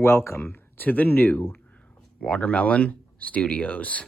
Welcome to the new Watermelon Studios.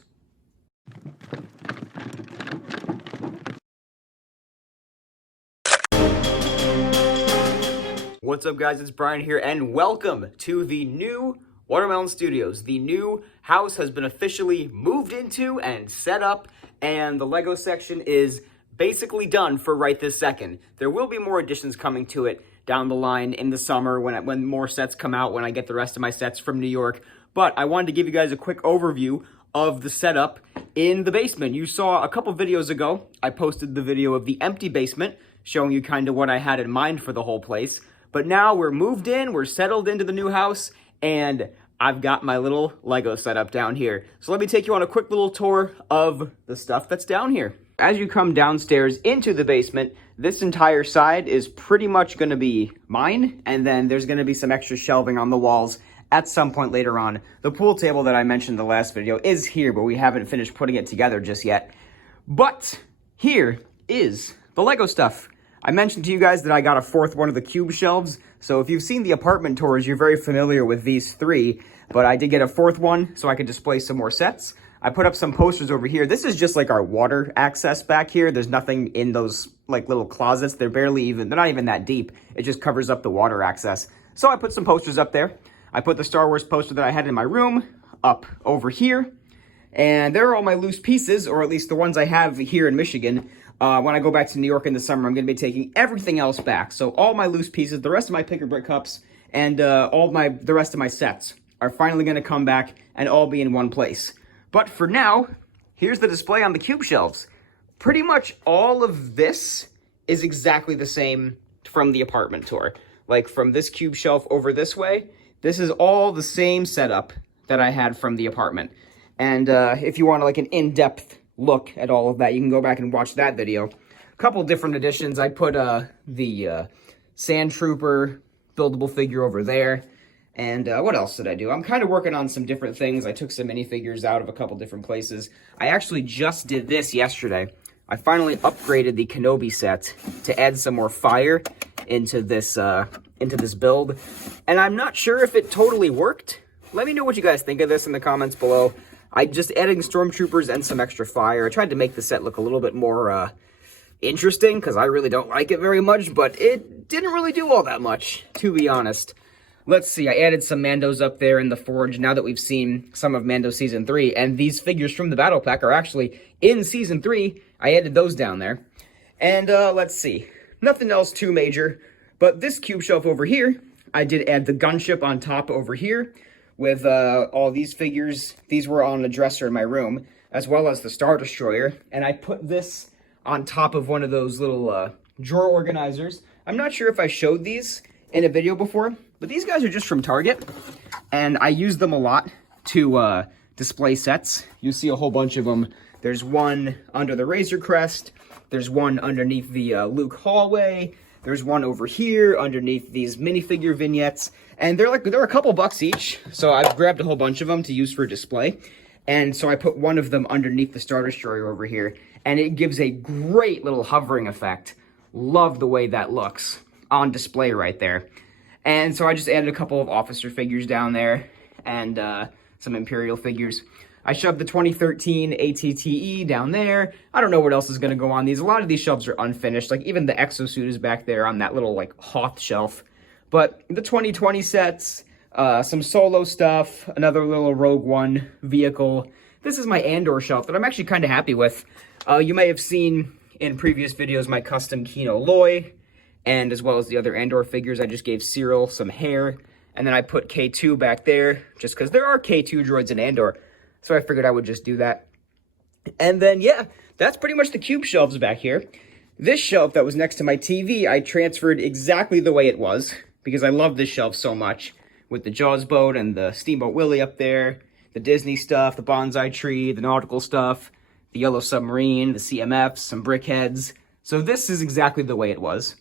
What's up, guys? It's Brian here, and welcome to the new Watermelon Studios. The new house has been officially moved into and set up, and the Lego section is basically done for right this second. There will be more additions coming to it down the line in the summer when more sets come out, when I get the rest of my sets from New York. But I wanted to give you guys a quick overview of the setup in the basement. You saw a couple videos ago, I posted the video of the empty basement, showing you kind of what I had in mind for the whole place. But now we're moved in, we're settled into the new house, and I've got my little Lego setup down here. So let me take you on a quick little tour of the stuff that's down here. As you come downstairs into the basement, this entire side is pretty much going to be mine, and then there's going to be some extra shelving on the walls at some point later on. The pool table that I mentioned in the last video is here, but we haven't finished putting it together just yet. But here is the Lego stuff. I mentioned to you guys that I got a fourth one of the cube shelves, so if you've seen the apartment tours, you're very familiar with these three, but I did get a fourth one so I could display some more sets. I put up some posters over here. This is just like our water access back here. There's nothing in those like little closets. They're not even that deep. It just covers up the water access. So I put some posters up there. I put the Star Wars poster that I had in my room up over here. And there are all my loose pieces, or at least the ones I have here in Michigan. When I go back to New York in the summer, I'm going to be taking everything else back. So all my loose pieces, the rest of my pick and brick cups, and the rest of my sets are finally going to come back and all be in one place. But for now, here's the display on the cube shelves. Pretty much all of this is exactly the same from the apartment tour. Like from this cube shelf over this way, this is all the same setup that I had from the apartment. And if you want like an in-depth look at all of that, you can go back and watch that video. A couple different additions. I put the Sand Trooper buildable figure over there. And what else did I do? I'm kind of working on some different things. I took some minifigures out of a couple different places. I actually just did this yesterday. I finally upgraded the Kenobi set to add some more fire into this build. And I'm not sure if it totally worked. Let me know what you guys think of this in the comments below. I just added stormtroopers and some extra fire. I tried to make the set look a little bit more interesting because I really don't like it very much, but it didn't really do all that much, to be honest. Let's see, I added some Mandos up there in the forge now that we've seen some of Mando Season 3, and these figures from the Battle Pack are actually in Season 3. I added those down there. And let's see, nothing else too major, but this cube shelf over here, I did add the gunship on top over here with all these figures. These were on the dresser in my room, as well as the Star Destroyer, and I put this on top of one of those little drawer organizers. I'm not sure if I showed these in a video before, but these guys are just from Target, and I use them a lot to display sets. You see a whole bunch of them. There's one under the Razor Crest. There's one underneath the Luke hallway. There's one over here underneath these minifigure vignettes, and they're a couple bucks each. So I've grabbed a whole bunch of them to use for display, and so I put one of them underneath the Star Destroyer over here, and it gives a great little hovering effect. Love the way that looks on display right there. And so I just added a couple of officer figures down there and some Imperial figures. I shoved the 2013 ATTE down there. I don't know what else is going to go on these. A lot of these shelves are unfinished. Like even the exosuit is back there on that little like Hoth shelf. But the 2020 sets, some Solo stuff, another little Rogue One vehicle. This is my Andor shelf that I'm actually kind of happy with. You may have seen in previous videos my custom Kino Loy, and as well as the other Andor figures. I just gave Cyril some hair, and then I put K2 back there, just because there are K2 droids in Andor, so I figured I would just do that. And then, yeah, that's pretty much the cube shelves back here. This shelf that was next to my TV, I transferred exactly the way it was, because I love this shelf so much, with the Jaws boat and the Steamboat Willie up there, the Disney stuff, the bonsai tree, the nautical stuff, the yellow submarine, the CMFs, some brickheads. So this is exactly the way it was.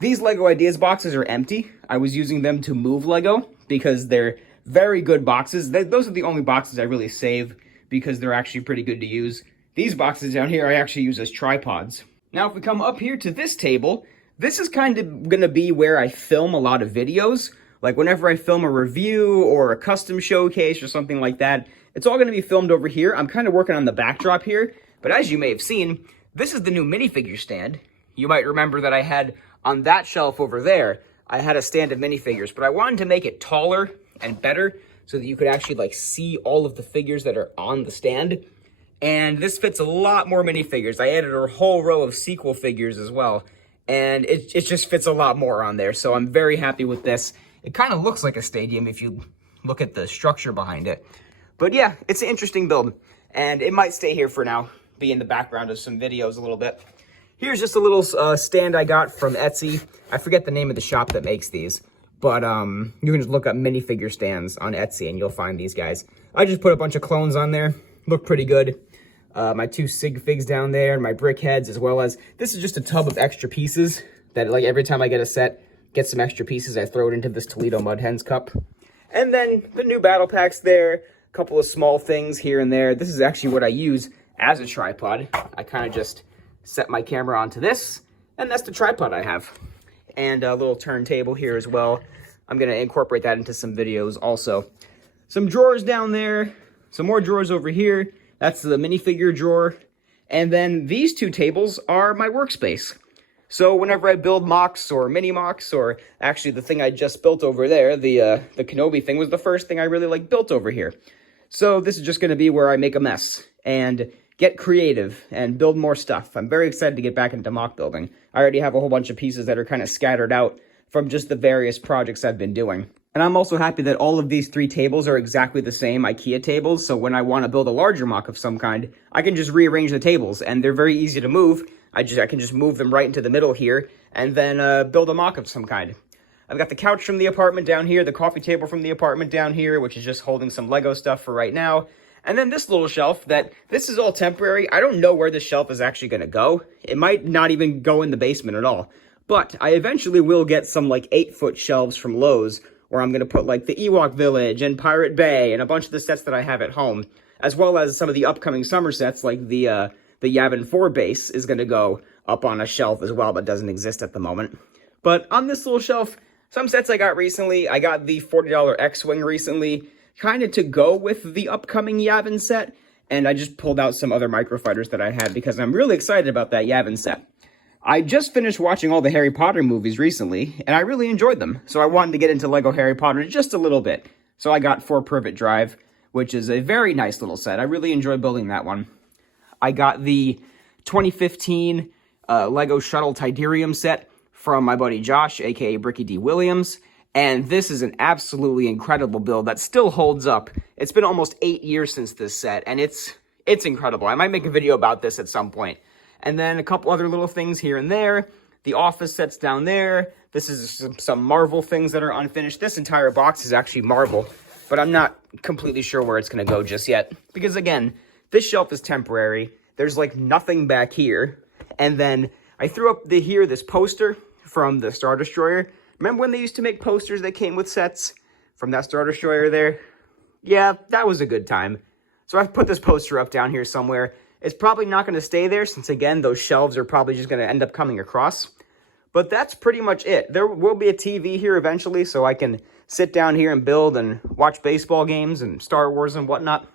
These Lego Ideas boxes are empty. I was using them to move Lego because they're very good boxes. Those are the only boxes I really save because they're actually pretty good to use. These boxes down here I actually use as tripods. Now if we come up here to this table, this is kind of going to be where I film a lot of videos Like whenever I film a review or a custom showcase or something like that, it's all going to be filmed over here. I'm kind of working on the backdrop here, but as you may have seen, this is the new minifigure stand. You might remember that I had on that shelf over there, I had a stand of minifigures, but I wanted to make it taller and better so that you could actually like see all of the figures that are on the stand. And this fits a lot more minifigures. I added a whole row of sequel figures as well, and it just fits a lot more on there. So I'm very happy with this. It kind of looks like a stadium if you look at the structure behind it. But yeah, it's an interesting build, and it might stay here for now, be in the background of some videos a little bit. Here's just a little stand I got from Etsy. I forget the name of the shop that makes these, but you can just look up minifigure stands on Etsy and you'll find these guys. I just put a bunch of clones on there. Look pretty good. My 2 sig figs down there, and my brick heads, as well as, this is just a tub of extra pieces that like every time I get a set, get some extra pieces, I throw it into this Toledo Mud Hens cup. And then the new battle packs there, a couple of small things here and there. This is actually what I use as a tripod. I kind of just set my camera onto this, and that's the tripod I have. And a little turntable here as well. I'm going to incorporate that into some videos also. Some drawers down there, some more drawers over here. That's the minifigure drawer. And then these 2 tables are my workspace. So whenever I build mocks or mini mocks, or actually the thing I just built over there, the Kenobi thing was the first thing I really like built over here. So this is just going to be where I make a mess and get creative and build more stuff. I'm very excited to get back into mock building. I already have a whole bunch of pieces that are kind of scattered out from just the various projects I've been doing. And I'm also happy that all of these 3 tables are exactly the same IKEA tables, so when I want to build a larger mock of some kind, I can just rearrange the tables, and they're very easy to move. I can just move them right into the middle here, and then build a mock of some kind. I've got the couch from the apartment down here, the coffee table from the apartment down here, which is just holding some Lego stuff for right now. And then this little shelf this is all temporary. I don't know where this shelf is actually going to go. It might not even go in the basement at all. But I eventually will get some like 8-foot shelves from Lowe's, where I'm going to put like the Ewok Village and Pirate Bay and a bunch of the sets that I have at home, as well as some of the upcoming summer sets like the Yavin 4 base is going to go up on a shelf as well, but doesn't exist at the moment. But on this little shelf, some sets I got recently. I got the $40 X-Wing recently, kind of to go with the upcoming Yavin set, and I just pulled out some other microfighters that I had because I'm really excited about that Yavin set. I just finished watching all the Harry Potter movies recently, and I really enjoyed them, so I wanted to get into Lego Harry Potter just a little bit. So I got 4 Privet Drive, which is a very nice little set. I really enjoy building that one. I got the 2015 Lego Shuttle Tyderium set from my buddy Josh, aka bricky.dee.williams, and this is an absolutely incredible build that still holds up. It's been almost 8 years since this set, and it's incredible. I might make a video about this at some point. And then a couple other little things here and there. The office sets down there. This is some Marvel things that are unfinished. This entire box is actually Marvel, but I'm not completely sure where it's going to go just yet. Because again, this shelf is temporary. There's like nothing back here. And then I threw up this poster from the Star Destroyer. Remember when they used to make posters that came with sets from that Star Destroyer there? Yeah, that was a good time. So I've put this poster up down here somewhere. It's probably not going to stay there since, again, those shelves are probably just going to end up coming across. But that's pretty much it. There will be a TV here eventually, so I can sit down here and build and watch baseball games and Star Wars and whatnot.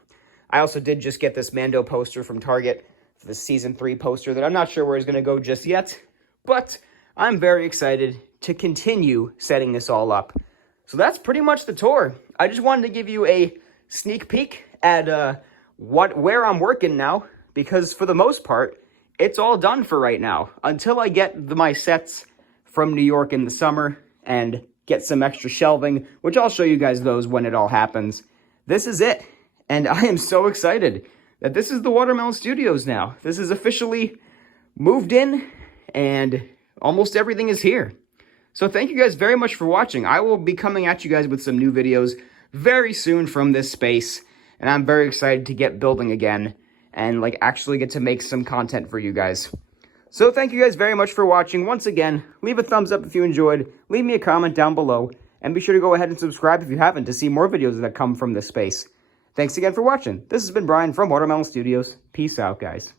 I also did just get this Mando poster from Target, the Season 3 poster that I'm not sure where it's going to go just yet. But I'm very excited to continue setting this all up. So that's pretty much the tour. I just wanted to give you a sneak peek at where I'm working now. Because for the most part, it's all done for right now. Until I get my sets from New York in the summer and get some extra shelving, which I'll show you guys those when it all happens. This is it. And I am so excited that this is the Watermelon Studios now. This is officially moved in and almost everything is here. So thank you guys very much for watching. I will be coming at you guys with some new videos very soon from this space. And I'm very excited to get building again and like actually get to make some content for you guys. So thank you guys very much for watching. Once again, leave a thumbs up if you enjoyed, leave me a comment down below, and be sure to go ahead and subscribe if you haven't to see more videos that come from this space. Thanks again for watching. This has been Brian from Watermelon Studios. Peace out, guys.